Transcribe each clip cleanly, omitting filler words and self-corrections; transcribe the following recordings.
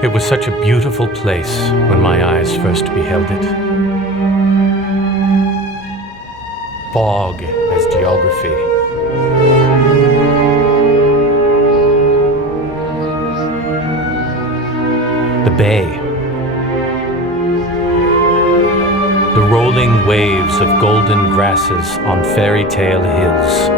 It was such a beautiful place when my eyes first beheld it. Fog as geography. The bay. The rolling waves of golden grasses on fairy tale hills.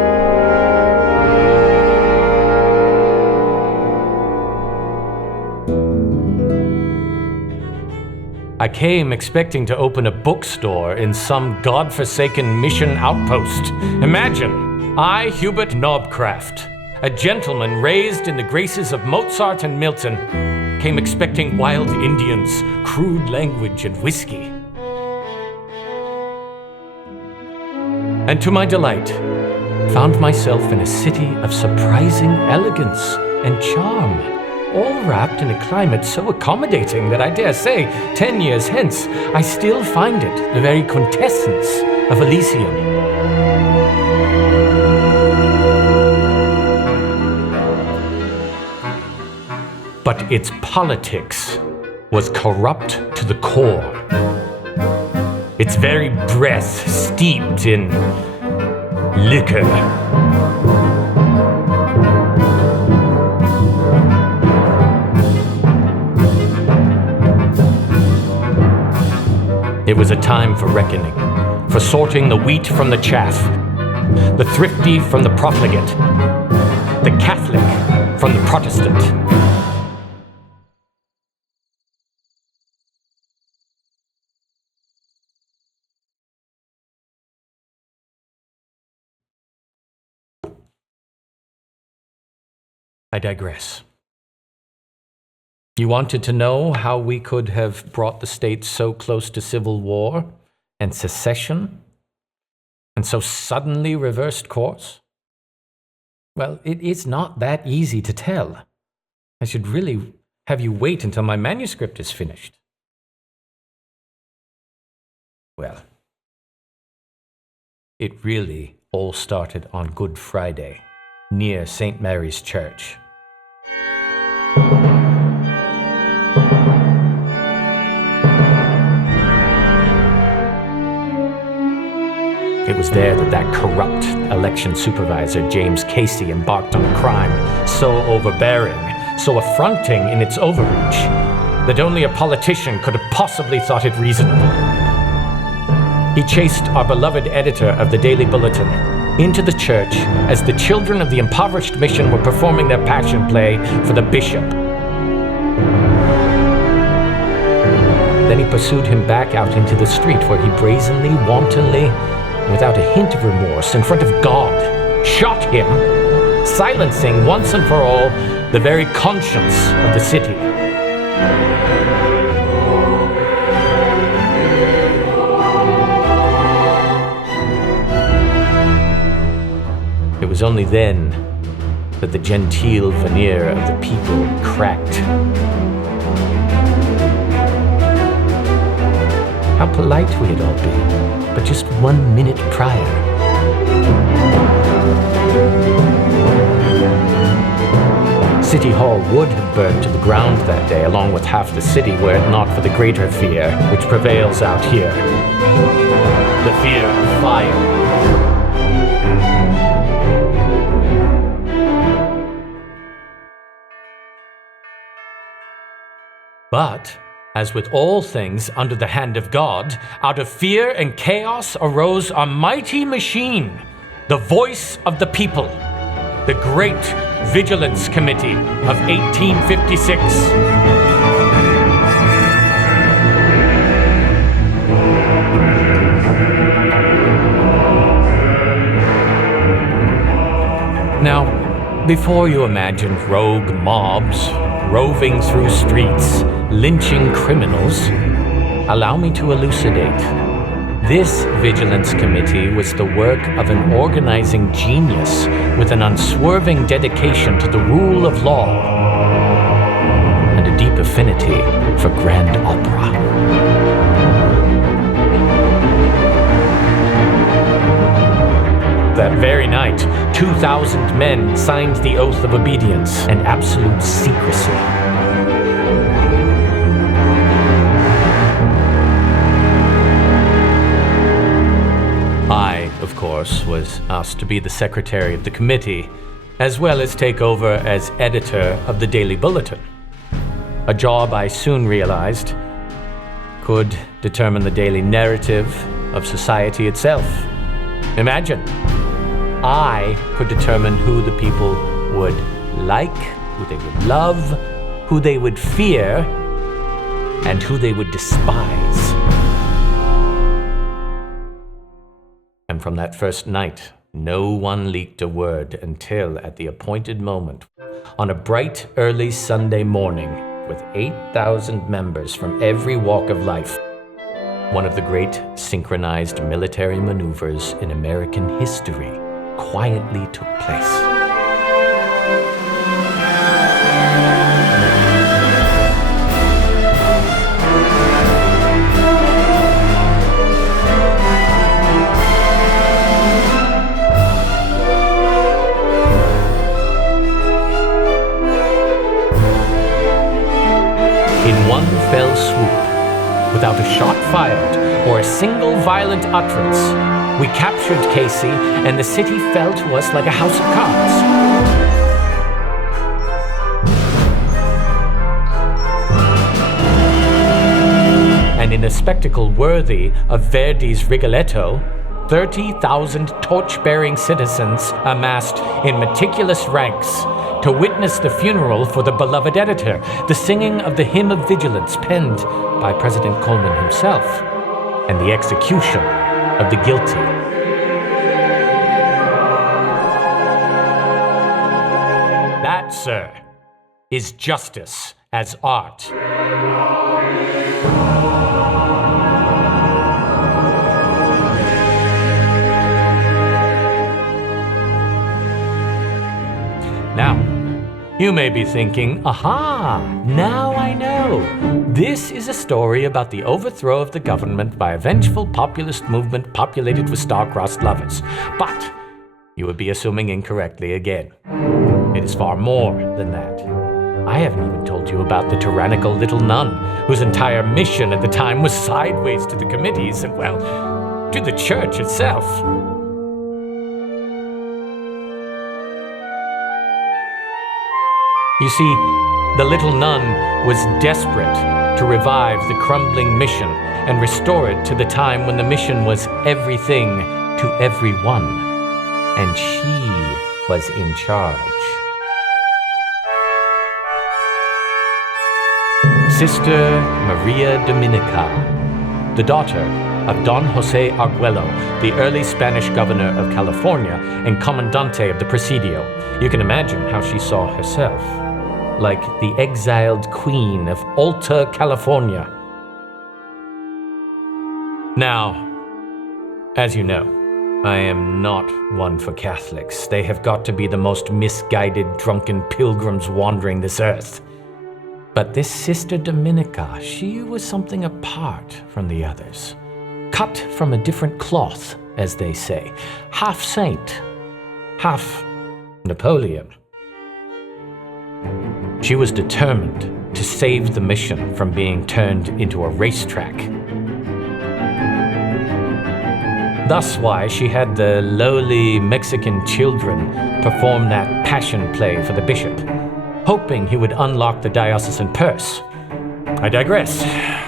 I came expecting to open a bookstore in some godforsaken mission outpost. Imagine, I, Hubert Knobcraft, a gentleman raised in the graces of Mozart and Milton, came expecting wild Indians, crude language, and whiskey. And to my delight, found myself in a city of surprising elegance and charm, all wrapped in a climate so accommodating that I dare say, 10 years hence, I still find it the very quintessence of Elysium. But its politics was corrupt to the core. Its very breath steeped in liquor. It was a time for reckoning, for sorting the wheat from the chaff, the thrifty from the profligate, the Catholic from the Protestant. I digress. You wanted to know how we could have brought the state so close to civil war and secession, and so suddenly reversed course? Well, it is not that easy to tell. I should really have you wait until my manuscript is finished. Well, it really all started on Good Friday, near St. Mary's Church. It was there that corrupt election supervisor, James Casey, embarked on a crime so overbearing, so affronting in its overreach, that only a politician could have possibly thought it reasonable. He chased our beloved editor of the Daily Bulletin into the church as the children of the impoverished mission were performing their passion play for the bishop. Then he pursued him back out into the street, where he brazenly, wantonly, without a hint of remorse, in front of God, shot him, silencing once and for all the very conscience of the city. It was only then that the genteel veneer of the people cracked. How polite we had all been, but just 1 minute prior. City Hall would have burned to the ground that day, along with half the city, were it not for the greater fear which prevails out here. The fear of fire. But, as with all things under the hand of God, out of fear and chaos arose a mighty machine, the voice of the people, the Great Vigilance Committee of 1856. Now, before you imagine rogue mobs roving through streets, lynching criminals, allow me to elucidate. This Vigilance Committee was the work of an organizing genius with an unswerving dedication to the rule of law and a deep affinity for grand opera. That very night, 2,000 men signed the oath of obedience and absolute secrecy. I, of course, was asked to be the secretary of the committee, as well as take over as editor of the Daily Bulletin. A job I soon realized could determine the daily narrative of society itself. Imagine, I could determine who the people would like, who they would love, who they would fear, and who they would despise. And from that first night, no one leaked a word until, at the appointed moment, on a bright early Sunday morning, with 8,000 members from every walk of life, one of the great synchronized military maneuvers in American history quietly took place. In one fell swoop, without a shot fired or a single violent utterance, we captured Casey, and the city fell to us like a house of cards. And in a spectacle worthy of Verdi's Rigoletto, 30,000 torch-bearing citizens amassed in meticulous ranks to witness the funeral for the beloved editor, the singing of the Hymn of Vigilance penned by President Coleman himself, and the execution of the guilty. That, sir, is justice as art. Now, you may be thinking, aha, now I know. This is a story about the overthrow of the government by a vengeful populist movement populated with star-crossed lovers. But you would be assuming incorrectly again. It is far more than that. I haven't even told you about the tyrannical little nun, whose entire mission at the time was sideways to the committees and, well, to the church itself. You see, the little nun was desperate to revive the crumbling mission and restore it to the time when the mission was everything to everyone, and she was in charge. Sister Maria Dominica, the daughter of Don Jose Arguello, the early Spanish governor of California and comandante of the Presidio. You can imagine how she saw herself, like the exiled queen of Alta California. Now, as you know, I am not one for Catholics. They have got to be the most misguided, drunken pilgrims wandering this earth. But this Sister Dominica, she was something apart from the others. Cut from a different cloth, as they say. Half saint, half Napoleon. She was determined to save the mission from being turned into a racetrack. Thus why she had the lowly Mexican children perform that passion play for the bishop, hoping he would unlock the diocesan purse. I digress.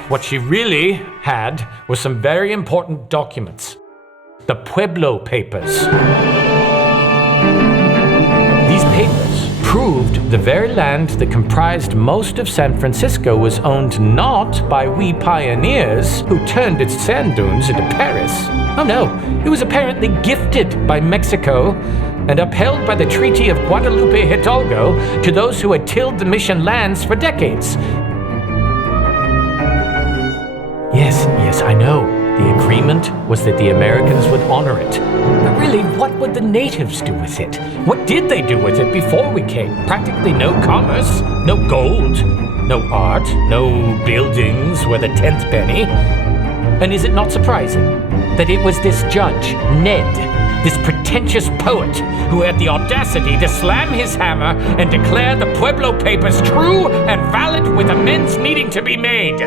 What she really had was some very important documents. The Pueblo Papers. These papers proved the very land that comprised most of San Francisco was owned not by we pioneers who turned its sand dunes into Paris. Oh no, it was apparently gifted by Mexico and upheld by the Treaty of Guadalupe Hidalgo to those who had tilled the mission lands for decades. Yes, I know. The agreement was that the Americans would honor it. But really, what would the natives do with it? What did they do with it before we came? Practically no commerce, no gold, no art, no buildings worth a 10th penny. And is it not surprising that it was this judge, Ned, this pretentious poet, who had the audacity to slam his hammer and declare the Pueblo Papers true and valid with amends needing to be made?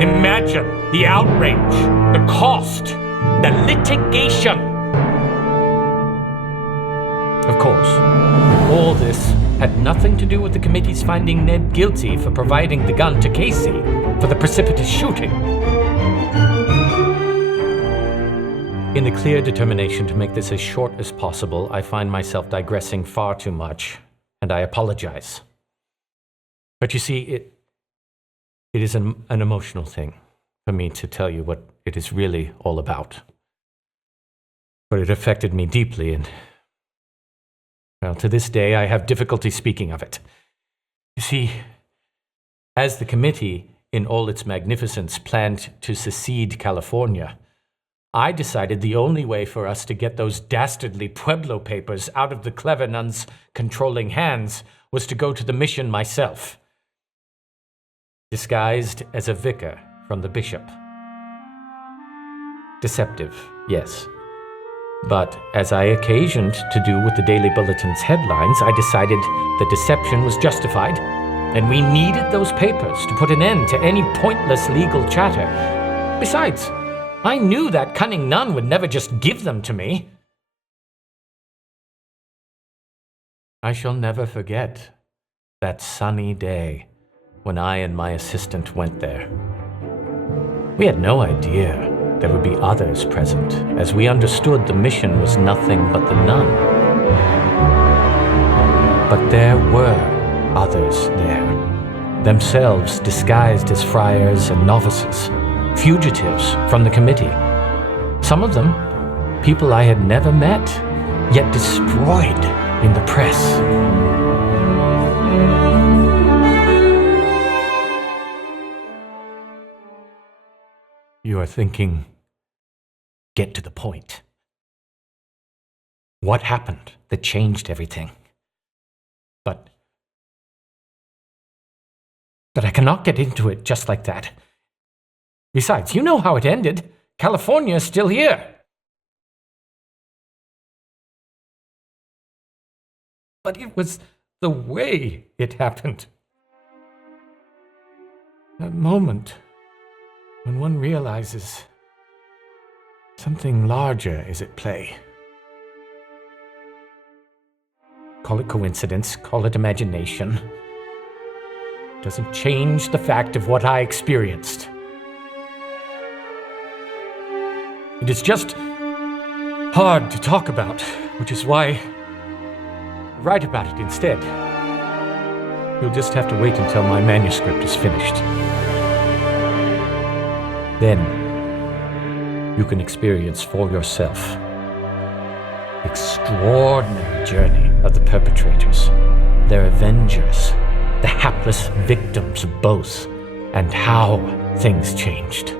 Imagine the outrage, the cost, the litigation. Of course, all this had nothing to do with the committee's finding Ned guilty for providing the gun to Casey for the precipitous shooting. In the clear determination to make this as short as possible, I find myself digressing far too much, and I apologize. But you see, it is an emotional thing for me to tell you what it is really all about. But it affected me deeply, and, well, to this day, I have difficulty speaking of it. You see, as the committee, in all its magnificence, planned to secede California, I decided the only way for us to get those dastardly Pueblo Papers out of the clever nuns' controlling hands was to go to the mission myself, disguised as a vicar from the bishop. Deceptive, yes. But as I occasioned to do with the Daily Bulletin's headlines, I decided the deception was justified, and we needed those papers to put an end to any pointless legal chatter. Besides, I knew that cunning nun would never just give them to me. I shall never forget that sunny day when I and my assistant went there. We had no idea there would be others present, as we understood the mission was nothing but the nun. But there were others there, themselves disguised as friars and novices, fugitives from the committee. Some of them, people I had never met, yet destroyed in the press. You are thinking, get to the point. What happened that changed everything? But I cannot get into it just like that. Besides, you know how it ended. California is still here. But it was the way it happened. That moment when one realizes something larger is at play. Call it coincidence, call it imagination. Doesn't change the fact of what I experienced. It is just hard to talk about, which is why I write about it instead. You'll just have to wait until my manuscript is finished. Then you can experience for yourself the extraordinary journey of the perpetrators, their avengers, the hapless victims of both, and how things changed.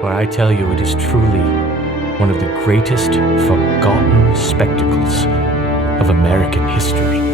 For I tell you, it is truly one of the greatest forgotten spectacles of American history.